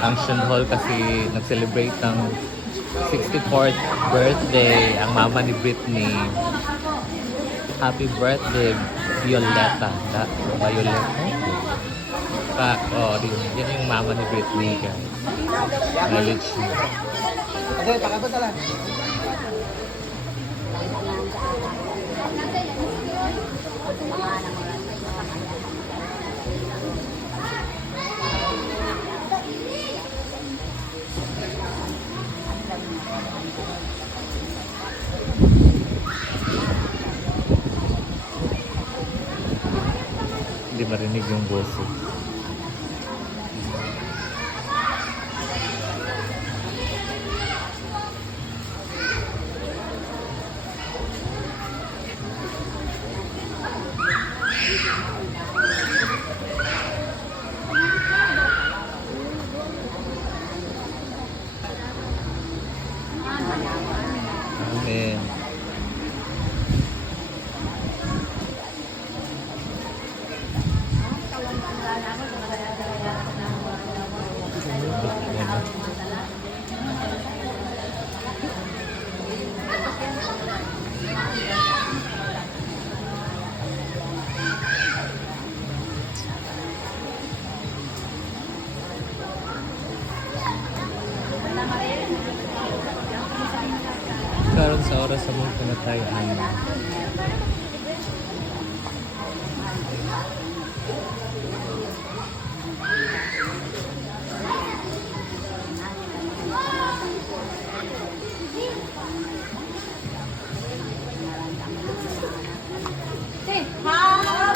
function hall kasi nag-celebrate ng 64th birthday ang mama ni Britney. Happy birthday, Violeta. Violeta? Yan yung mama ni Britney, guys. Knowledge niya. Hindi marinig yung boses. Amen. Karon sa oras sa mga kamatayan.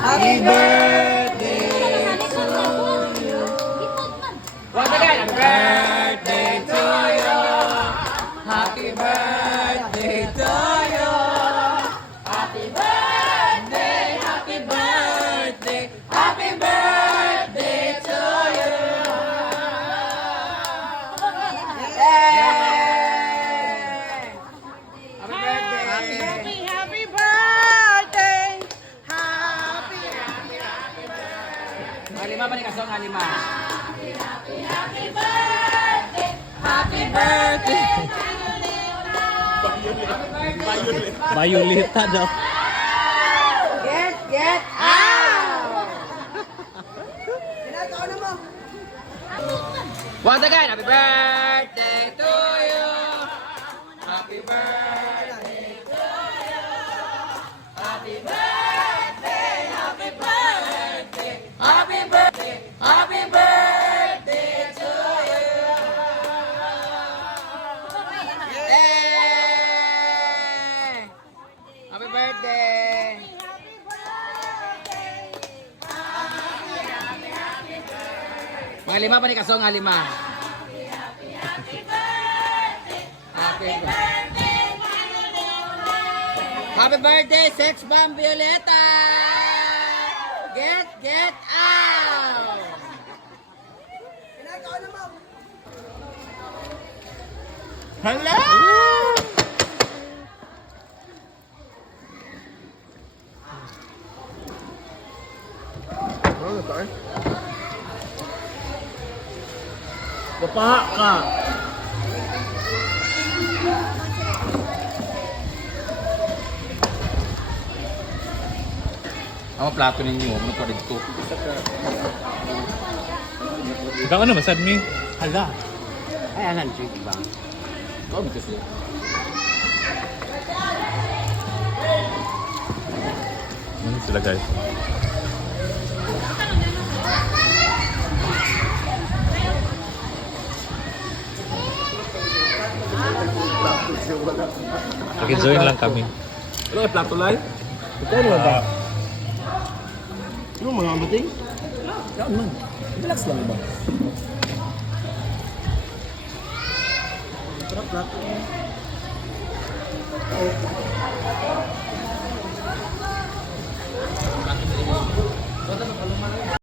Happy birthday to you. Once again, happy birthday to you. Happy birthday to you. Happy birthday, happy birthday, happy birthday to you. Yay! Happy birthday. Happy birthday! Happy birthday! Lima pa ni kasong lima. Happy birthday! Happy birthday. Violeta daw. Get out! Ginagawa mo. Once again, happy birthday to you. Happy birthday to you. Happy birthday, happy birthday, happy birthday, happy birthday to you. Yay! Happy birthday. Mga lima pa ni kasong lima. Happy birthday, Sex Bomb Violeta! Get out! Ginagawa mo. Hello! Papaha ka! Ang plato ninyo, ano pa dito? Ikaw ano, masad mi? Hala. Ay, anan, drink ba? Oh, kasi. Ano sila guys? Nag-join lang kami. Ano yung plato live? Ito ba? Ano mga amating? Yan man. Relax lang ba? Sarap plato.